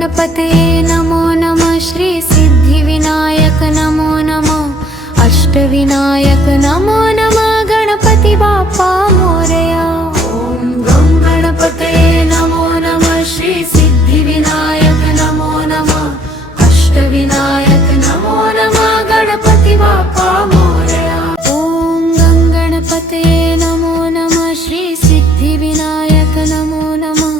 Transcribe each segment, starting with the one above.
गणपते नमो नमः। श्री सिद्धिविनायक नमो नमः। अष्टविनायक नमो नमः। गणपति बाप्पा मोरया। ओम गं गणपते नमो नमः। श्री सिद्धिविनायक नमो नमः। अष्टविनायक नमो नमः। गणपति बाप्पा मोरया। ओम गं गणपते नमो नमः। श्री सिद्धिविनायक नमो नमः।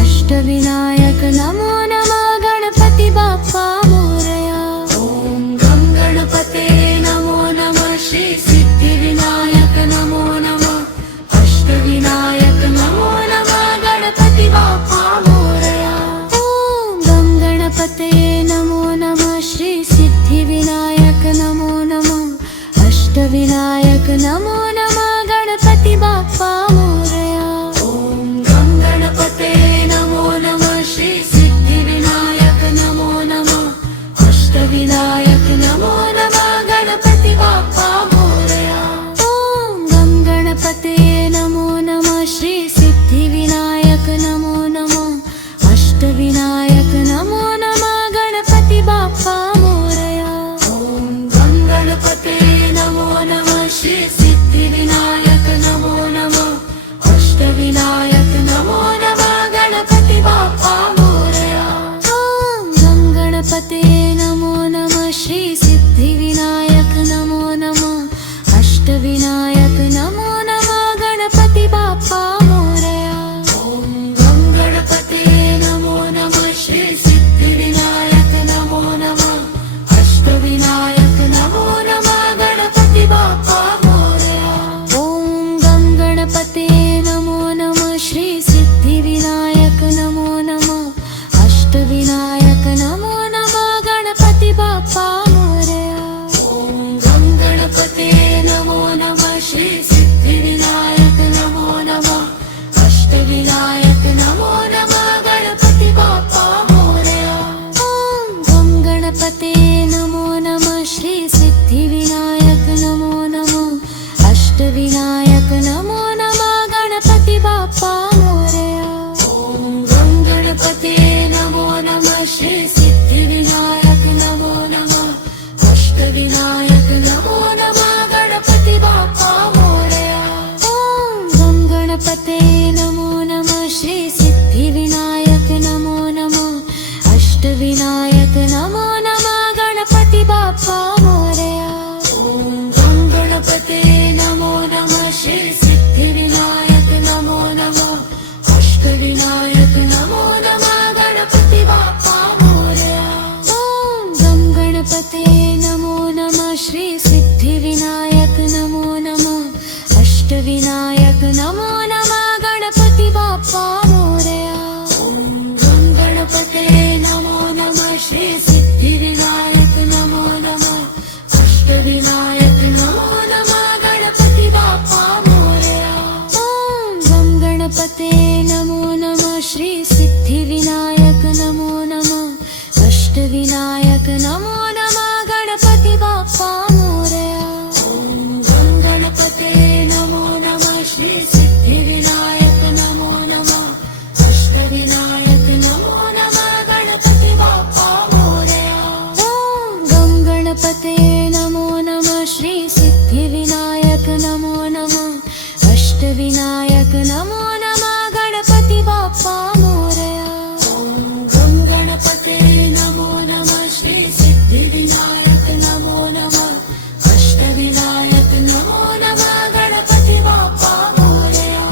अष्टविनायक नमो नमः। गणपति बाप्पा मोरया। ओम गं गणपते नमो नमः। श्री सिद्धिविनायक नमो नमः। अष्टविनायक नमो नमः। गणपति बाप्पा मोरया। ओम गं गणपते नमो नमः। श्री सिद्धिविनायक नमो नमः। अष्टविनायक नमो नमः। गणपति बाप्पा मोरया। ओम गं गणपते नमो नमः। श्री सिद्धिविनायक नमो नमः। अष्टविनायक नमो नमः। गणपति बाप्पा मोरया। ओम गं गणपते नमो नमः। श्री सिद्धिविनायक नमो नमः। अष्टविनायक नमो नमः। गणपति बाप्पा मोरया। ओम गं गणपते नमो नमः। श्री सिद्धिविनायक नमो नमः। अष्टविनायक नमो नमः। गणपति बाप्पा मोरया। ओम गं गणपते नमो नमः। श्री सिद्धिविनायक नमो नमः। अष्टविनायक नमो नमः। गणपति बाप्पा मोरया। ओम गं गणपते नमो नमः। श्री सिद्धिविनायक नमो नमः। अष्टविनायक नमो नमः। गणपति बाप्पा मोरया। ओम गं गणपते नमो नमः। श्री सिद्धिविनायक नमो नमः। अष्टविनायक नमो नमः। गणपति बाप्पा मोरया। ओम गं गणपते नमो नमः। श्री सिद्धिविनायक नमो नमः। अष्टविनायक नमो नमः। गणपति बाप्पा मोरया। ओम गं गणपते नमो नमः। श्री सिद्धिविनायक नमो नमः। अष्टविनायक नमो नमः। गणपति बाप्पा मोरया। ओम गं गणपते नमो नमः। श्री सिद्धिविनायक नमो नमः। अष्टविनायक नमो नमः। गणपति बाप्पा मोरया। ओम गं गणपते नमो नमः। श्री सिद्धिविनायक नमो नमः। अष्टविनायक नमो नमः। गणपति बाप्पा मोरया। ओम गं गणपते नमो नमः। श्री सिद्धिविनायक नमो नमः। अष्टविनायक नमो नमः। गणपति बाप्पा मोरया। ओम गं गणपते नमो नमः। श्री सिद्धिविनायक नमो नमः। अष्टविनायक नमो नमः। गणपति बाप्पा मोरया। ओम गं गणपते नमो नमः। श्री सिद्धिविनायक नमो नमः। अष्टविनायक नमो नमः। गणपति बाप्पा मोरया। ओम गं गणपते नमो नमः। श्री सिद्धिविनायक नमो नमः। अष्टविनायक नमो नमः। गणपति बाप्पा मोरया। ओम गं गणपते नमो नमः। श्री सिद्धिविनायक नमो नमः। अष्टविनायक नमो नमः। गणपति बाप्पा मोरया। ओम गं गणपते नमो नमः। श्री सिद्धिविनायक नमो नमः। अष्टविनायक नमो नमः। गणपति बाप्पा मोरया। ओम गं गणपते नमो नमः। श्री सिद्धिविनायक नमो नमः। अष्टविनायक नमो नमः। गणपति बाप्पा मोरया।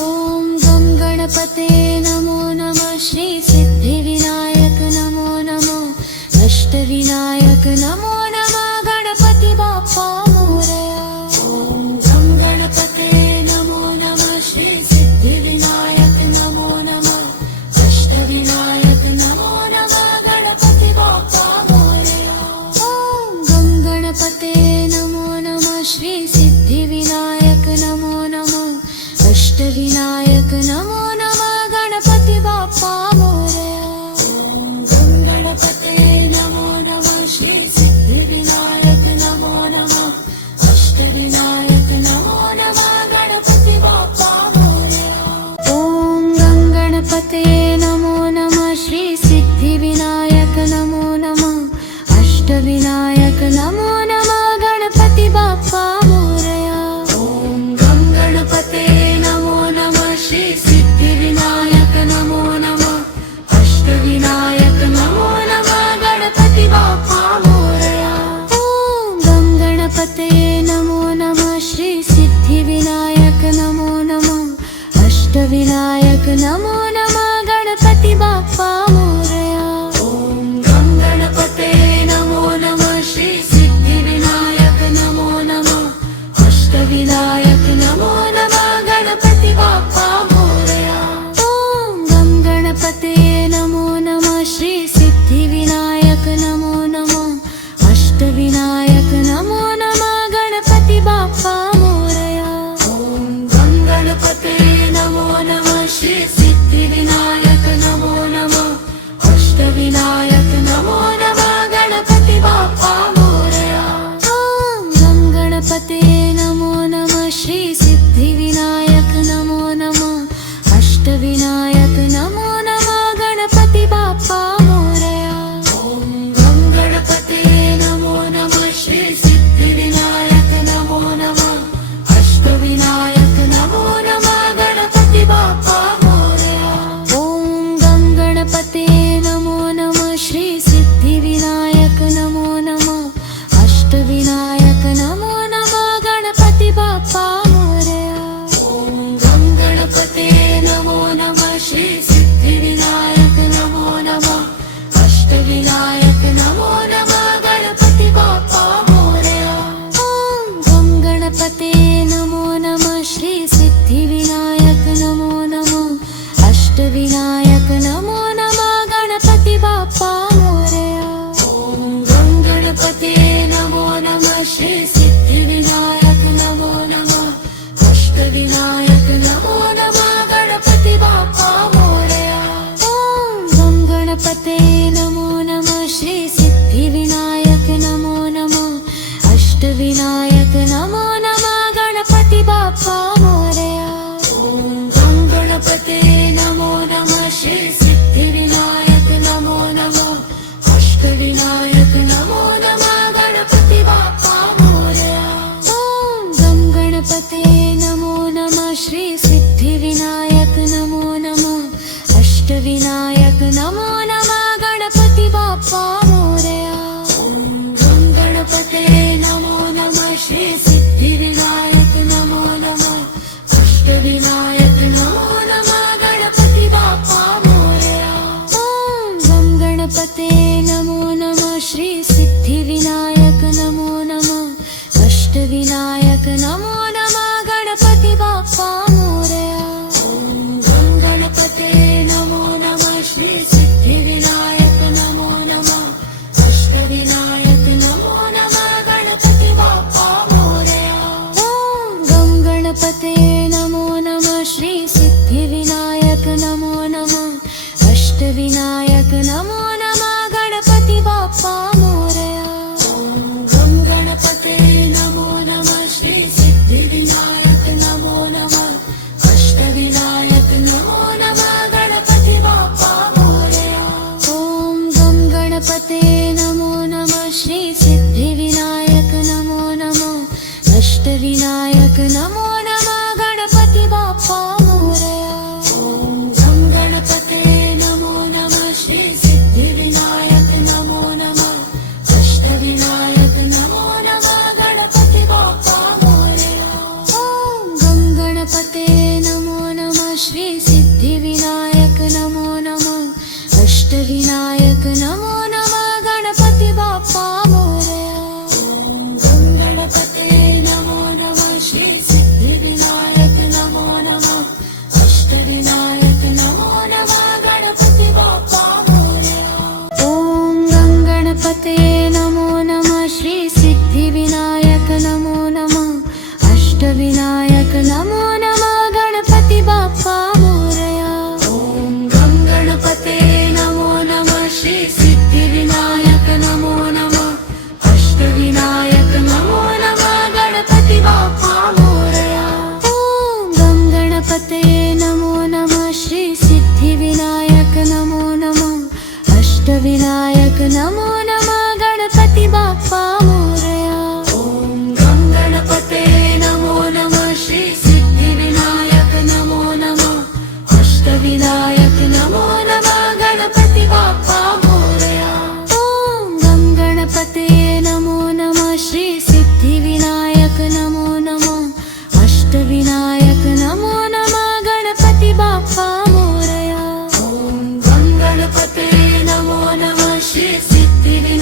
ओम गं गणपते नमो नमः। श्री सिद्धिविनायक नमो नमः। अष्टविनायक नमो नमः। गणपति बाप्पा मोरया। ओम गं गणपते नमो नमः। श्री सिद्धिविनायक नमो नमः। अष्टविनायक नमो नमः। गणपति बाप्पा मोरया। ओम गं गणपते नमो नमः। श्री सिद्धिविनायक नमो नमः। अष्टविनायक नमो नमः। गणपति बाप्पा मोरया। ओम गं गणपते नमो नमः। श्री सिद्धिविनायक नमो नमः। अष्टविनायक नमो नमः। गणपति बाप्पा मोरया। ओम गं गणपते नमो नमः। श्री सिद्धिविनायक गणपते नमो नमः श्री सिद्धिविनायक नमो नमः अष्टविनायक नमो नमः गणपती बाप्पा मोरया ओम गं गणपते नमो नमः श्री सिद्धिविनायक नमो नमः अष्टविनायक नमो नमः गणपती बाप्पा मोरया ओम गं गणपते नमो नमः श्री सिद्धिविनायक नमो नमः अष्टविनायक नमो नमः गणपती बाप्पा मोरया ओम गं गणपते नमो नमः श्री सिद्धिविनायक नमो नमः अष्टविनायक नमो नमः गणपती बाप्पा मोरया ओम गं गणपते नमो नमः श्री सिद्धिविनायक नमो नमः अष्टविनायक नमो नमः गणपती बाप्पा मोरया ओम गं गणपते नमो नमः श्री सिद्धिविनायक नमो नमः अष्टविनायक नमो नमः गणपती बाप्पा मोरया ओम गं गणपते नमो नमः श्री सिद्धिविनायक नमो नमः अष्टविनायक नमो नमः गणपती बाप्पा मोरया ओम गं गणपते नमो नमः श्री सिद्धिविनायक नमो नमः अष्टविनायक नमो नमः गणपती बाप्पा मोरया ओम गं गणपते नमो नमः श्री सिद्धिविनायक नमो नमः अष्टविनायक नमो नमः गणपती बाप्पा मोरया ओम गं गणपते नमो नमः श्री सिद्धिविनायक नमो नमः अष्टविनायक नमो नमः गणपती बाप्पा मोरया ओम गं गणपते नमो नमः श्री सिद्धिविनायक नमो नमः अष्टविनायक नमो नमः गणपती बाप्पा मोरया ओम गं गणपते नमो नमः श्री सिद्धिविनायक नमो नमः अष्टविनायक नमो नमः गणपती बाप्पा मोरया ओम गं गणपते नमो नमः श्री सिद्धिविनायक नमो नमः अष्टविनायक नमो नमः गणपती बाप्पा मोरया ओम गं गणपते नमो नमः श्री सिद्धिविनायक नमो नमः अष्टविनायक नमो नमः गणपती बाप्पा मोरया ओम गं गणपते नमो नमः श्री सिद्धिविनायक नमो नमः अष्टविनायक नमो नमः गणपती बाप्पा मोरया ओम गं गणपते नमो नमः श्री सिद्धिविनायक नमो नमः अष्टविनायक नमो नमः गणपती बाप्पा मोरया ओम गं गणपते नमो नमः श्री सिद्धिविनायक नमो नमः अष्टविनायक नमो नमः गणपती बाप्पा मोरया ओम गं गणपते नमो नमः श्री सिद्धिविनायक नमो नमः अष्टविनायक नमो नमः गणपती बाप्पा मोरया ओम गं गणपते नमो नमः श्री सिद्धिविनायक नमो नमः अष्टविनायक नमो नमः गणपती बाप्पा मोरया ओम गं गणपते नमो नमः श्री सिद्धिविनायक नमो नमः अष्टविनायक नमो नमः गणपती बाप्पा मोरया ओम गं गणपते नमो नमः श्री सिद्धिविनायक नमो नमः अष्टविनायक नमो नमः गणपती बाप्पा मोरया ओम गं गणपते नमो नमः श्री सिद्धिविनायक नमो नमः अष्टविनायक नमो नमः गणपती बाप्पा मोरया ओम गं गणपते नमो नमः श्री सिद्धिविनायक नमो नमः अष्टविनायक नमो नमः गणपती बाप्पा मोरया ओम गं गणपते नमो नमः श्री सिद्धिविनायक नमो नमः अष्टविनायक नमो नमः गणपती बाप्पा मोरया ओम गं गणपते नमो नमः श्री सिद्धिविनायक नमो नमः अष्टविनायक नमो नमः गणपती बाप्पा मोरया ओम गं गणपते नमो नमः श्री सिद्धिविनायक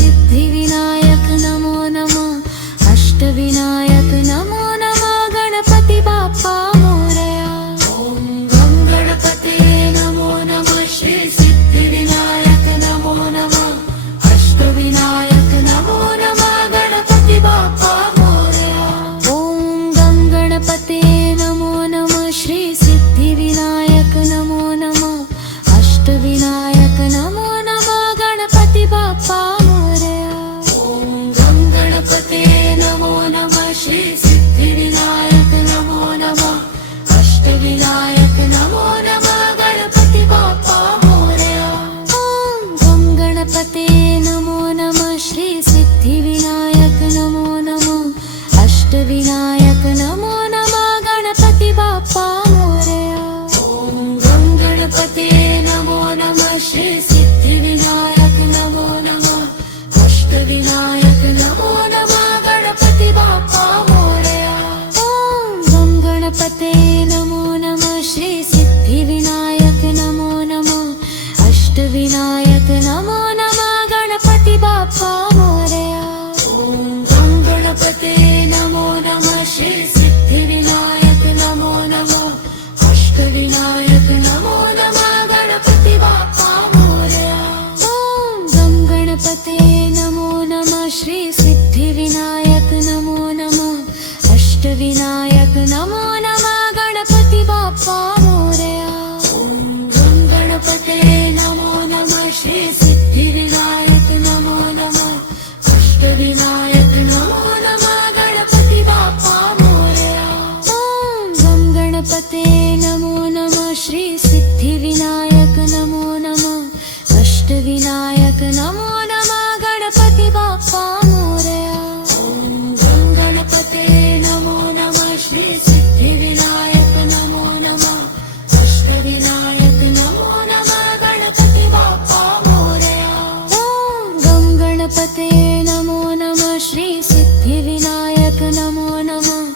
सिद्धिविनायक नमो नमः अष्टविनायक नमो नमः गणपती बाप्पा मोरया ओम गं गणपते नमो नमः श्री सिद्धिविनायक नमो नमः अष्टविनायक नमो नमः गणपती बाप्पा मोरया ओम गं गणपते नमो नमः श्री सिद्धिविनायक नमो नमः अष्टविनायक नमो नमः गणपती बाप्पा मोरया ओम गं गणपते नमो नमः श्री सिद्धिविनायक नमो नमः अष्टविनायक नमो नमः गणपती बाप्पा मोरया ओम गं गणपते नमो नमः श्री सिद्धिविनायक नमो नमः अष्टविनायक नमो नमः गणपती बाप्पा मोरया ओम गं गणपते नमो नमः श्री सिद्धिविनायक नमो नमः अष्टविनायक नमो नमः गणपती बाप्पा मोरया ओम गं गणपते नमो नमः श्री सिद्धिविनायक नमो नमः अष्टविनायक नमो नमः गणपती बाप्पा मोरया ओम गं गणपते नमो नमः श्री सिद्धिविनायक नमो नमः अष्टविनायक नमो नमः गणपती बाप्पा मोरया ओम गं गणपते नमो नमः श्री सिद्धिविनायक नमो नमः अष्टविनायक नमो नमः गणपती बाप्पा मोरया ओम गं गणपते नमो नमः श्री सिद्धिविनायक नमो नमः अष्टविनायक नमो नमः गणपती बाप्पा मोरया ओम गं गणपते नमो नमः श्री सिद्धिविनायक नमो नमः अष्टविनायक नमो नमः गणपती बाप्पा मोरया ओम गं गणपते नमो नमः श्री सिद्धिविनायक नमो नमः अष्टविनायक नमो नमः गणपती बाप्पा मोरया ओम गं गणपते नमो नमः श्री सिद्धिविनायक नमो नमः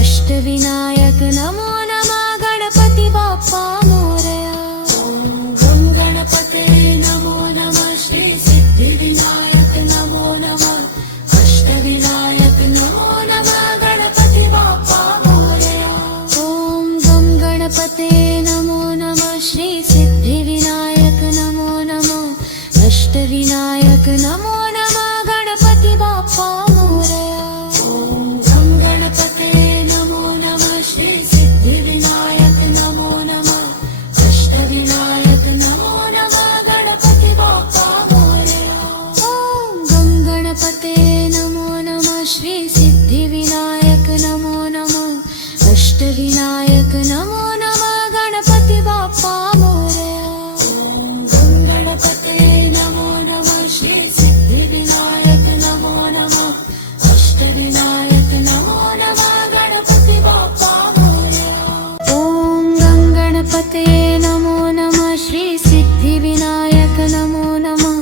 अष्टविनायक नमो नमः गणपती बाप्पा मोरया ओम गं गणपते नमो नमः श्री सिद्धिविनायक नमो नमः अष्टविनायक नमो नमः गणपती बाप्पा मोरया ओम गं गणपते नमो नमः श्री सिद्धिविनायक नमो नमः अष्टविनायक नमो नमः गणपती बाप्पा मोरया ओम गं गणपते नमो नमः श्री सिद्धिविनायक नमो नमः अष्टविनायक नमो नमः गणपती बाप्पा मोरया ओम गं गणपते नमो नमः श्री सिद्धिविनायक नमो नमः अष्टविनायक नमो नमः गणपती बाप्पा मोरया ओम गं गणपते नमो नमः श्री सिद्धिविनायक नमो नमः अष्टविनायक नमो नमः गणपती बाप्पा मोरया ओम गं गणपते नमो नमः श्री सिद्धिविनायक नमो नमः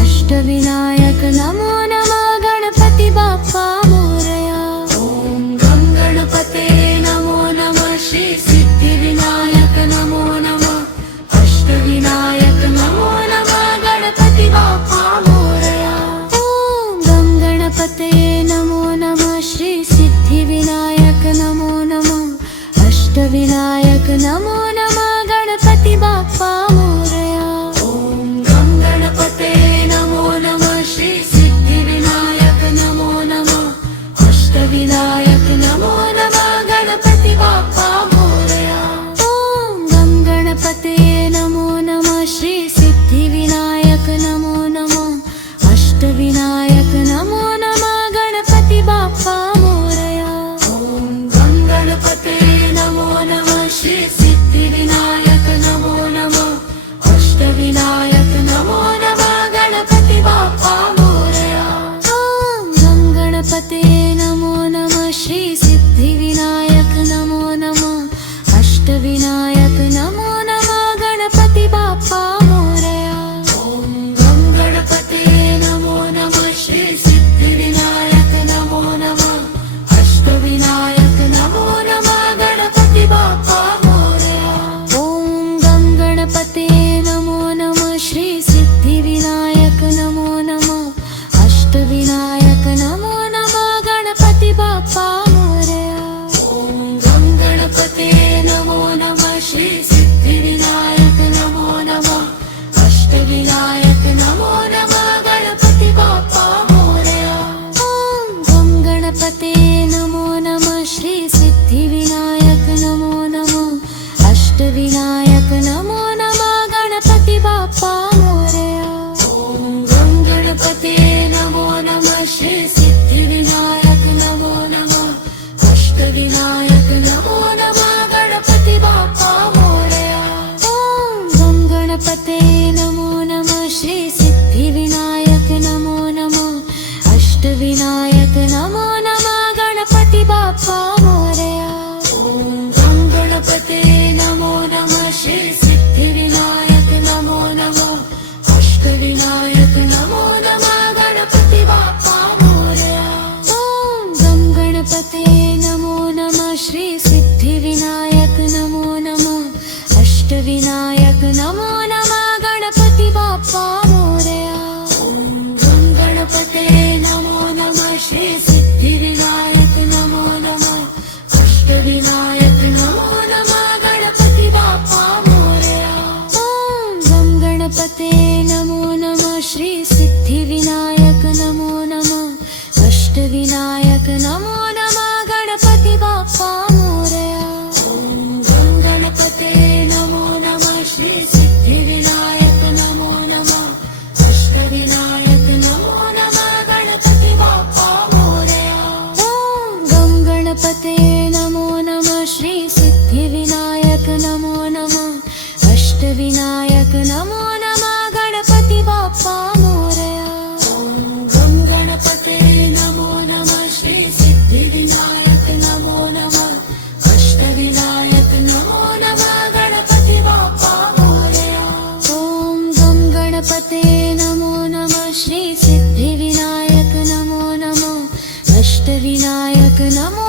अष्टविनायक नमो नमः गणपती बाप्पा मोरया ओम गं गणपते नमो नमः श्री सिद्धिविनायक नमो नमः अष्टविनायक नमो नमः गणपती बाप्पा मोरया ओम गं गणपते नमो नमः श्री सिद्धिविनायक नमो नमः अष्टविनायक नमो नमः गणपती बाप्पा मोरया ओम गं गणपते नमो नमः श्री सिद्धिविनायक गणपते नमो नमः श्री सिद्धिविनायक नमो नमः अष्टविनायक नमो नमः गणपती बाप्पा मोरया ओम गम गणपते नमो नमः श्री सिद्धिविनायक नमो नमः अष्टविनायक नमो नमः गणपती बाप्पा मोरया ओम गम गणपते नमो नमः श्री सिद्धिविनायक नमो नमः अष्टविनायक नमो नमः गणपती बाप्पा मोरया ओम गम गणपते नमो नमः श्री सिद्धिविनायक नमो नमः अष्टविनायक नमो नमः गणपती बाप्पा मोरया ओम गम गणपते नमो नमः श्री सिद्धिविनायक नमो नमः अष्टविनायक नमो नमः गणपती बाप्पा मोरया ओम गम गणपते नमो नमः श्री सिद्धिविनायक नमो नमः अष्टविनायक नमो